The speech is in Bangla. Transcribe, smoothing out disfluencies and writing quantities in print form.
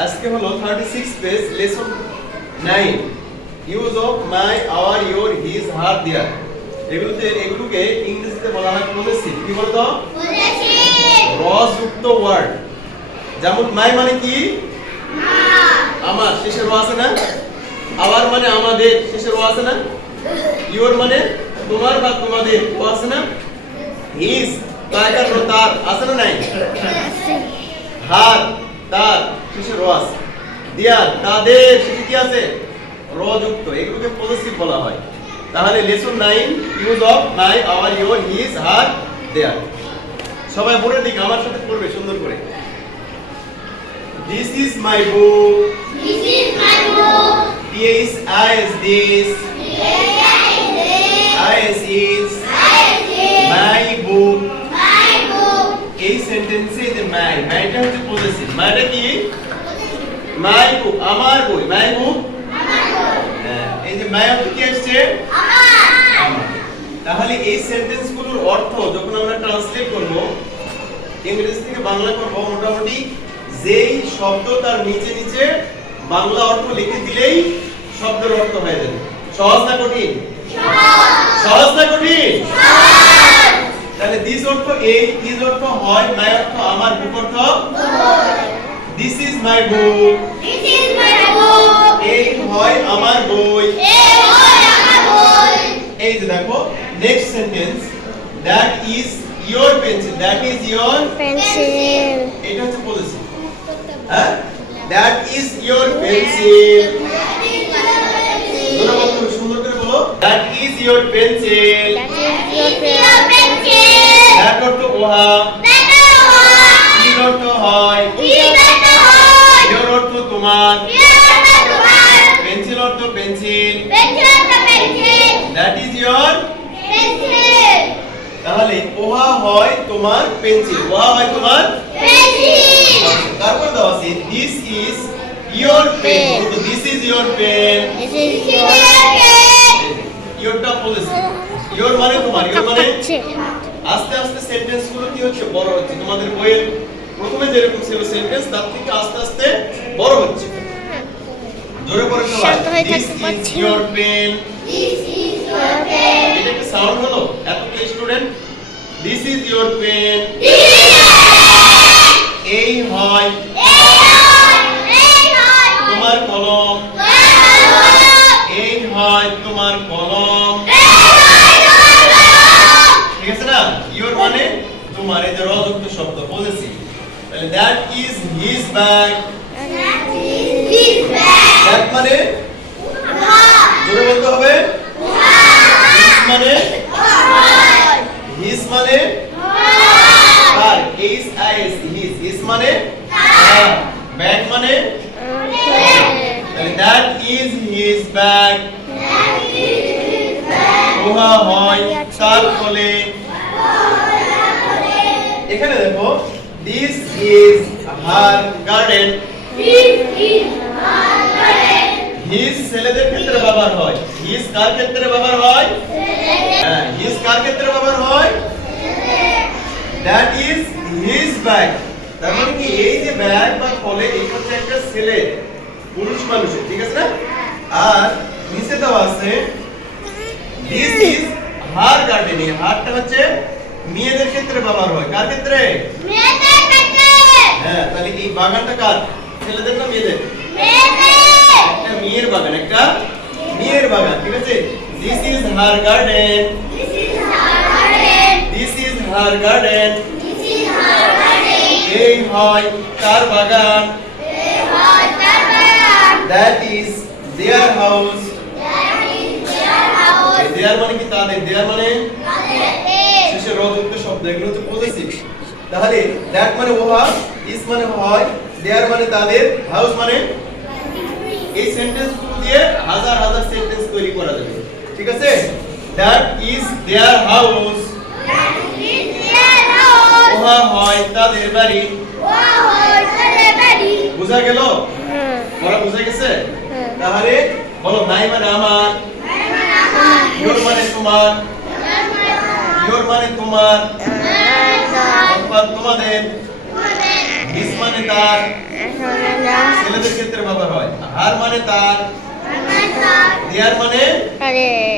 আজকে হলো 36 page lesson 9 use of my our your his her their. এগুলোকে ইংরেজিতে বলা হয় পজেসিভ। কি বলতো? পজেসিভ। রযুক্ত ওয়ার্ড। যেমন মাই মানে কি? আমার, শেষে র আছে না? আওয়ার মানে আমাদের, শেষে র আছে না? ইওর মানে তোমার বা তোমাদের, ও আছে না? হিজ তার আছে না নাই? হার তার, শেষে র আছে। দেয়ার তাদের, শেষে কি আছে? র যুক্ত। এগুলোকে পজেসিভ বলা হয়। তাহলে lesson 9 use of my our your his her their. সবাই বোর্ডের দিকে আমার সাথে পড়বে সুন্দর করে। This is my book. This is my book. This is this. This is my book. My book. এই সেন্টেন্সে যে মাই, মাইটা হচ্ছে পজেসিভ। মাইটা কি? মাই বুক, আমার বই। মাই বুক, আমার book. এই যে মাই অর্থ কি আসছে? আমার। তাহলে এই সেন্টেন্সগুলোর অর্থ যখন আমরা ট্রান্সলেট করব, ইংরেজি থেকে বাংলা করব, মোটামুটি যেই শব্দ তার নিচে নিচে বাংলা অর্থ লিখে দিলেই শব্দের অর্থ হয়ে যাবে। সহজ না কঠিন? সহজ না কঠিন? তাহলে দিস অর্থ এই, দিস অর্থ হয়, মাই অর্থ আমার, বুক অর্থ this is my book. This is my book. এই হয় আমার বই। এই হয় আমার বই। এই যে দেখো next sentence, that is your pencil. That is your pencil. এটা হচ্ছে পজেসিভ। হ্যাঁ, দ্যাট ইজ ইওর পেন্সিল। তোমরা বলো, সুন্দর করে বলো, that is your pencil. Your pencil. That অর্থ ওহা, ইজ অর্থ হয়, ইওর অর্থ তোমার, পেন্সিল অর্থ পেন্সিল। দ্যাট ইজ ইওর, তাহলে ওহা হয় তোমার পেন্সিল, ওহা হয় তোমার। তারপর দাও আছে this is your pen. This is your pen. This is your ইওরটা পজেসিভ। ইওর মানে তোমার, ইওর মানে আস্তে আস্তে সেন্টেন্স গুলো কি হচ্ছে? বড় হচ্ছে। তোমাদের বইয়ের প্রথমে যেরকম ছিল সেন্টেন্স, তার থেকে আস্তে আস্তে বড় হচ্ছে। জোরে করে সবাই, শান্ত হয়ে দিস থাকতে ইজ পারছি না। Your pen. এটা কি সাউন্ড হলো? এতগুলো student, this is your pen. এই হয় তোমার কলম। এই হয় তোমার কলম। ঠিক আছে না? ইওর মানে তোমার, এই যে রযুক্ত শব্দ পজেসিভ। তাহলে that is his bag. That মানে জোরে বলতে হবে, হিজ মানে, হিজ মানে তার, H I S, his. His মানে তার, ব্যাগ মানে, তাহলে দ্যাট ইজ হিজ ব্যাগ। ওহা হয় তার কোলে। এখানে দেখো, this is her garden. His ছেলেদের ক্ষেত্রে ব্যবহার হয়। হিজ কার ক্ষেত্রে ব্যবহার হয়? হ্যাঁ, হিজ কার ক্ষেত্রে ব্যবহার হয়? That is his bag. তার মানে কি, এই যে ব্যাগ বা কোলে, এই হচ্ছে একটা ছেলে, পুরুষ মানুষের। ঠিক আছে না? আর নিচে দেওয়া আছে দিস ইজ হার গার্ডেন। এই হারটা হচ্ছে মেয়েদের ক্ষেত্রে ব্যবহার হয়। কার ক্ষেত্রে? হ্যাঁ, তাহলে এই বাগানটা কার? ছেলেদের না মেয়েদের? একটা মেয়ের বাগান, একটা মেয়ের বাগান। ঠিক আছে? This is her garden. This is her garden. এই হয় তার বাগান। That is their house. Their মানে কি? তাদের। দেয়ার মানে শেষে রযুক্ত শব্দ, এগুলো হচ্ছে পজেসিভ। তাহলে দ্যাট মানে ওহা, ইজ মানে হয়, দেয়ার মানে তাদের, হাউস মানে, এই সেন্টেন্সগুলো দিয়ে হাজার হাজার সেন্টেন্স তৈরি করা যাবে। ঠিক আছে? That is their house. ওহা হয় তাদের বাড়ি। বুঝা গেল? পড়া বুঝা গেছে? তাহলে বলো, নাই মানে আমার, ইওর মানে তোমার, ইওর মানে তোমার, অথবা তোমাদের, হিজ মানে তার, ছেলেদের ক্ষেত্রে ব্যবহার হয়। হার মানে তার, আমার তার দেয়ার মানে তাদের